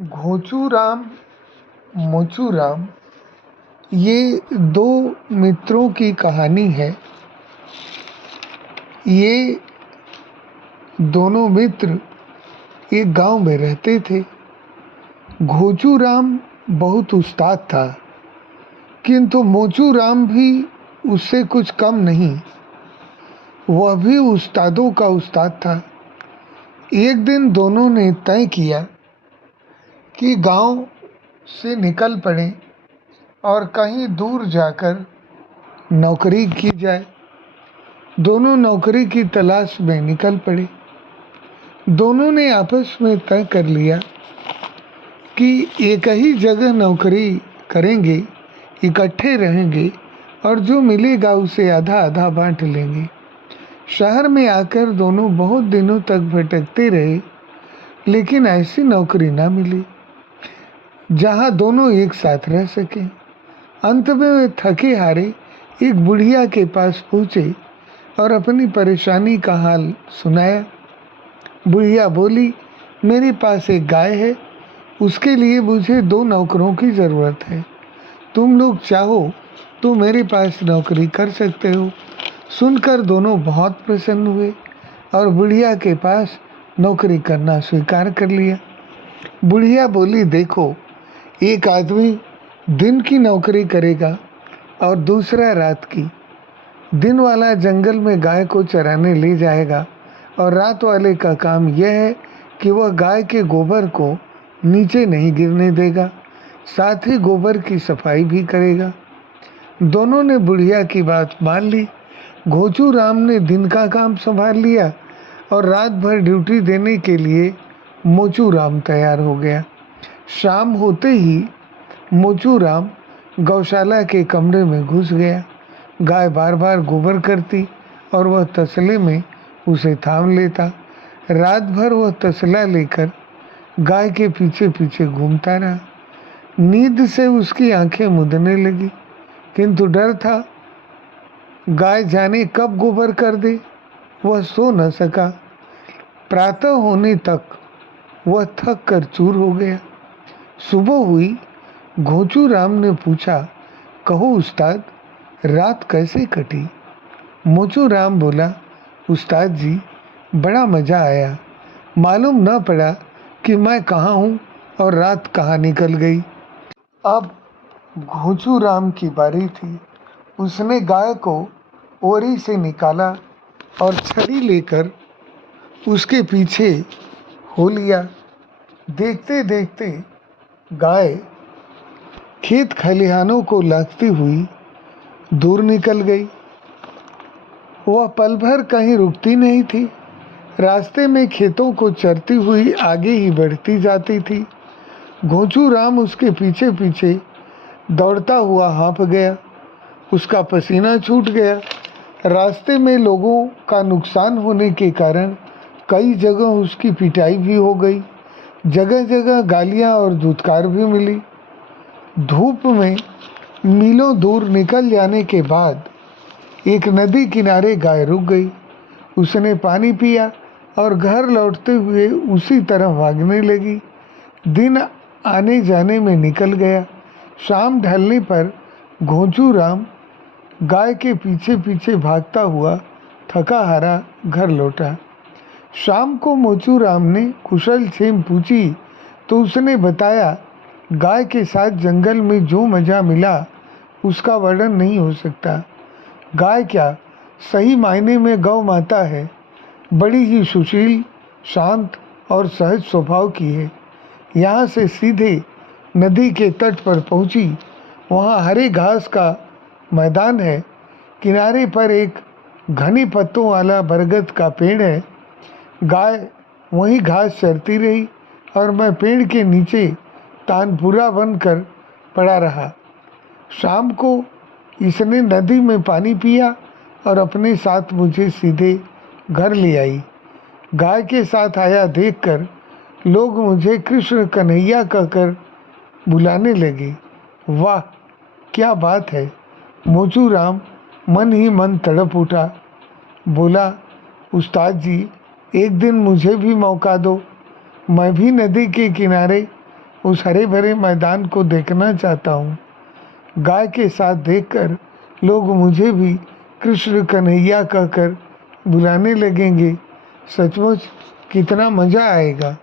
घोचूराम मोचूराम ये दो मित्रों की कहानी है। ये दोनों मित्र एक गांव में रहते थे। घोचूराम बहुत उस्ताद था, किंतु मोचूराम भी उससे कुछ कम नहीं। वह भी उस्तादों का उस्ताद था। एक दिन दोनों ने तय किया कि गांव से निकल पड़े और कहीं दूर जाकर नौकरी की जाए। दोनों नौकरी की तलाश में निकल पड़े। दोनों ने आपस में तय कर लिया कि एक ही जगह नौकरी करेंगे, इकट्ठे रहेंगे और जो मिलेगा उसे आधा आधा बांट लेंगे। शहर में आकर दोनों बहुत दिनों तक भटकते रहे, लेकिन ऐसी नौकरी ना मिली जहां दोनों एक साथ रह सकें। अंत में वे थके हारे एक बुढ़िया के पास पहुँचे और अपनी परेशानी का हाल सुनाया। बुढ़िया बोली, मेरे पास एक गाय है, उसके लिए मुझे 2 नौकरों की ज़रूरत है। तुम लोग चाहो तो मेरे पास नौकरी कर सकते हो। सुनकर दोनों बहुत प्रसन्न हुए और बुढ़िया के पास नौकरी करना स्वीकार कर लिया। बुढ़िया बोली, देखो, एक आदमी दिन की नौकरी करेगा और दूसरा रात की। दिन वाला जंगल में गाय को चराने ले जाएगा और रात वाले का काम यह है कि वह गाय के गोबर को नीचे नहीं गिरने देगा, साथ ही गोबर की सफाई भी करेगा। दोनों ने बुढ़िया की बात मान ली। घोचूराम ने दिन का काम संभाल लिया और रात भर ड्यूटी देने के लिए मोचूराम तैयार हो गया। शाम होते ही मोचूराम गौशाला के कमरे में घुस गया। गाय बार बार गोबर करती और वह तसले में उसे थाम लेता। रात भर वह तसला लेकर गाय के पीछे पीछे घूमता रहा। नींद से उसकी आंखें मुदने लगी, किंतु डर था गाय जाने कब गोबर कर दे। वह सो न सका। प्रातः होने तक वह थक कर चूर हो गया। सुबह हुई। घोचूराम ने पूछा, कहो उस्ताद, रात कैसे कटी? मोचूराम बोला, उस्ताद जी, बड़ा मज़ा आया। मालूम न पड़ा कि मैं कहाँ हूँ और रात कहाँ निकल गई। अब घोचूराम की बारी थी। उसने गाय को ओरी से निकाला और छड़ी लेकर उसके पीछे हो लिया। देखते देखते गाय खेत खलिहानों को लांघती हुई दूर निकल गई। वह पल भर कहीं रुकती नहीं थी। रास्ते में खेतों को चरती हुई आगे ही बढ़ती जाती थी। घोचूराम उसके पीछे पीछे दौड़ता हुआ हाँफ गया। उसका पसीना छूट गया। रास्ते में लोगों का नुकसान होने के कारण कई जगह उसकी पिटाई भी हो गई। जगह जगह गालियाँ और धुतकार भी मिली। धूप में मीलों दूर निकल जाने के बाद एक नदी किनारे गाय रुक गई। उसने पानी पिया और घर लौटते हुए उसी तरफ भागने लगी। दिन आने जाने में निकल गया। शाम ढलने पर घोचूराम गाय के पीछे पीछे भागता हुआ थका हारा घर लौटा। शाम को मोचूराम ने कुशल क्षेम पूछी तो उसने बताया, गाय के साथ जंगल में जो मज़ा मिला उसका वर्णन नहीं हो सकता। गाय क्या, सही मायने में गौ माता है। बड़ी ही सुशील, शांत और सहज स्वभाव की है। यहाँ से सीधे नदी के तट पर पहुँची। वहाँ हरे घास का मैदान है। किनारे पर एक घने पत्तों वाला बरगद का पेड़ है। गाय वहीं घास चरती रही और मैं पेड़ के नीचे तानपुरा बनकर पड़ा रहा। शाम को इसने नदी में पानी पिया और अपने साथ मुझे सीधे घर ले आई। गाय के साथ आया देखकर लोग मुझे कृष्ण कन्हैया कहकर बुलाने लगे। वाह, क्या बात है। मोचूराम मन ही मन तड़प उठा। बोला, उस्ताद जी, एक दिन मुझे भी मौका दो। मैं भी नदी के किनारे उस हरे भरे मैदान को देखना चाहता हूँ। गाय के साथ देखकर लोग मुझे भी कृष्ण कन्हैया कहकर बुलाने लगेंगे। सचमुच कितना मज़ा आएगा।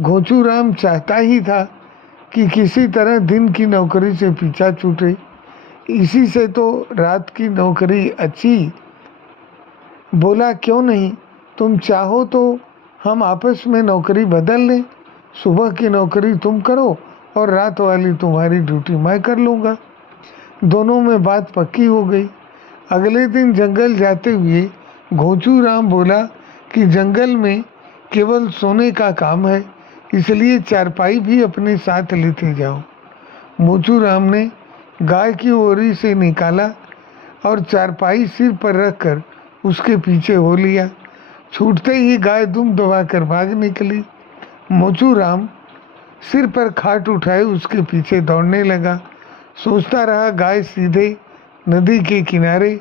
घोंचूराम चाहता ही था कि किसी तरह दिन की नौकरी से पीछा छूटे। इसी से तो रात की नौकरी अच्छी। बोला, क्यों नहीं, तुम चाहो तो हम आपस में नौकरी बदल लें। सुबह की नौकरी तुम करो और रात वाली तुम्हारी ड्यूटी मैं कर लूँगा। दोनों में बात पक्की हो गई। अगले दिन जंगल जाते हुए घोंचूराम बोला कि जंगल में केवल सोने का काम है, इसलिए चारपाई भी अपने साथ लेते जाओ। मोचूराम ने गाय की ओरी से निकाला और चारपाई सिर पर रखकर उसके पीछे हो लिया। छूटते ही गाय दुम दबाकर भाग निकली। मोचूराम सिर पर खाट उठाए उसके पीछे दौड़ने लगा। सोचता रहा गाय सीधे नदी के किनारे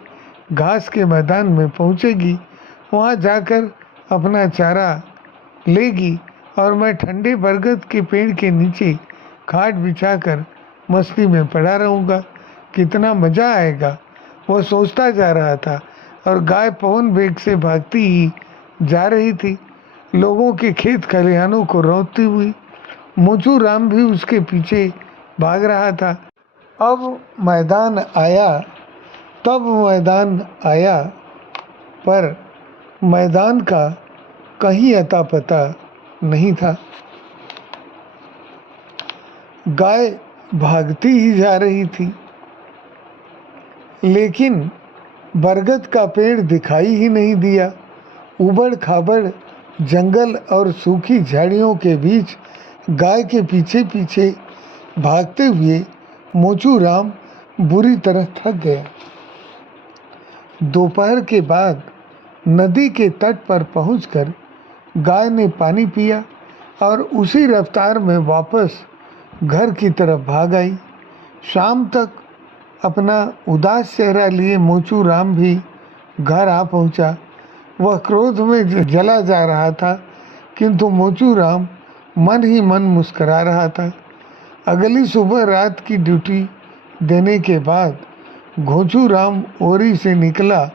घास के मैदान में पहुंचेगी, वहां जाकर अपना चारा लेगी और मैं ठंडे बरगद के पेड़ के नीचे खाट बिछाकर मस्ती में पड़ा रहूँगा। कितना मज़ा आएगा, वह सोचता जा रहा था और गाय पवन वेग से भागती ही जा रही थी, लोगों के खेत खलिहानों को रौंदती हुई। मोचूराम भी उसके पीछे भाग रहा था। अब मैदान आया पर मैदान का कहीं अता पता नहीं था। गाय भागती ही जा रही थी, लेकिन बरगद का पेड़ दिखाई ही नहीं दिया। उबड़ खाबड़ जंगल और सूखी झाड़ियों के बीच गाय के पीछे पीछे भागते हुए मोचूराम बुरी तरह थक गया। दोपहर के बाद नदी के तट पर पहुंचकर गाय ने पानी पिया और उसी रफ्तार में वापस घर की तरफ भाग आई। शाम तक अपना उदास चेहरा लिए मोचूराम भी घर आ पहुंचा। वह क्रोध में जला जा रहा था, किंतु मोचूराम मन ही मन मुस्करा रहा था। अगली सुबह रात की ड्यूटी देने के बाद घोंचूराम ओरी से निकला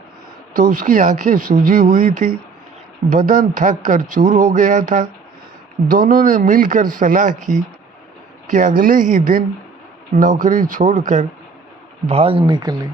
तो उसकी आंखें सूजी हुई थी, बदन थक कर चूर हो गया था। दोनों ने मिलकर सलाह की कि अगले ही दिन नौकरी छोड़कर भाग निकले।